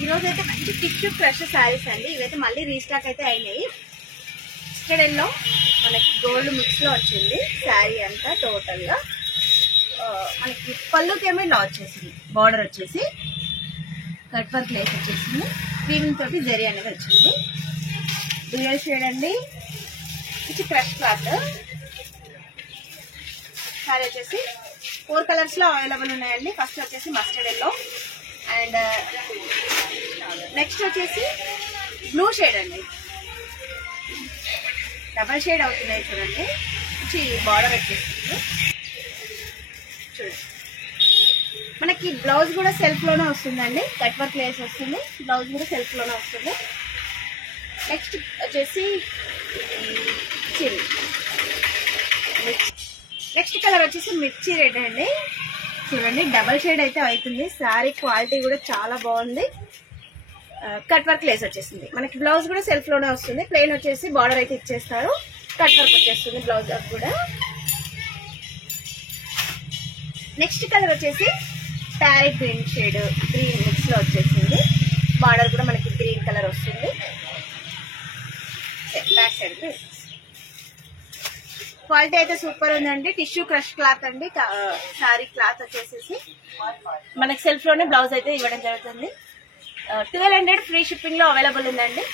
ఈ రోజు అయితే మంచి టిష్యూ క్రష్ శారీస్ అండి. ఇవైతే మళ్ళీ రీస్టాక్ అయితే అయినాయి. స్టెడెల్లో మనకి గోల్డ్ మిక్స్ లో వచ్చింది శారీ అంతా టోటల్ గా. మనకి పళ్ళుకేమో ఇలా వచ్చేసింది, బార్డర్ వచ్చేసి కట్ వర్క్ లేస్ వచ్చేసింది, వీవింగ్ తోటి జరీ అనేది వచ్చింది. డ్యూయల్ షేడ్ అండి, మంచి క్రష్ క్లాత్. శారీ వచ్చేసి 4 కలర్స్ లో అవైలబుల్ ఉన్నాయండి. ఫస్ట్ వచ్చేసి మస్టర్డ్ ఎల్లో, అండ్ నెక్స్ట్ వచ్చేసి బ్లూ షేడ్ అండి. డబల్ షేడ్ అవుతున్నాయి చూడండి. మంచి బార్డర్ వచ్చేస్తుంది చూడండి. మనకి బ్లౌజ్ కూడా సెల్ఫ్ లోనే వస్తుందండి, కట్ వర్క్ లేస్ వస్తుంది, బ్లౌజ్ కూడా సెల్ఫ్ లోనే వస్తుంది. నెక్స్ట్ వచ్చేసి నెక్స్ట్ కలర్ వచ్చేసి మిర్చి రెడ్ అండి. చూడండి డబల్ షేడ్ అయితే అవుతుంది. శారీ క్వాలిటీ కూడా చాలా బాగుంది. కట్ వర్క్ లేస్ వచ్చేసింది. మనకి బ్లౌజ్ కూడా సెల్ఫ్ లోనే వస్తుంది. ప్లెయిన్ వచ్చేసి బార్డర్ అయితే ఇచ్చేస్తారు, కట్ వర్క్ వచ్చేస్తుంది బ్లౌజ్ కూడా. నెక్స్ట్ కలర్ వచ్చేసి parrot green shade, green mix లో వచ్చేసింది. బార్డర్ కూడా మనకి గ్రీన్ కలర్ వస్తుంది. బ్యాక్ సైడ్ క్వాలిటీ అయితే సూపర్ ఉందండి. టిష్యూ క్రష్ క్లాత్ అండి. శారీ క్లాత్ వచ్చేసేసి మనకి సెల్ఫ్ లోనే బ్లౌజ్ అయితే ఇవ్వడం జరుగుతుంది. 1200 ఫ్రీ షిప్పింగ్ లో అవైలబుల్ ఉందండి.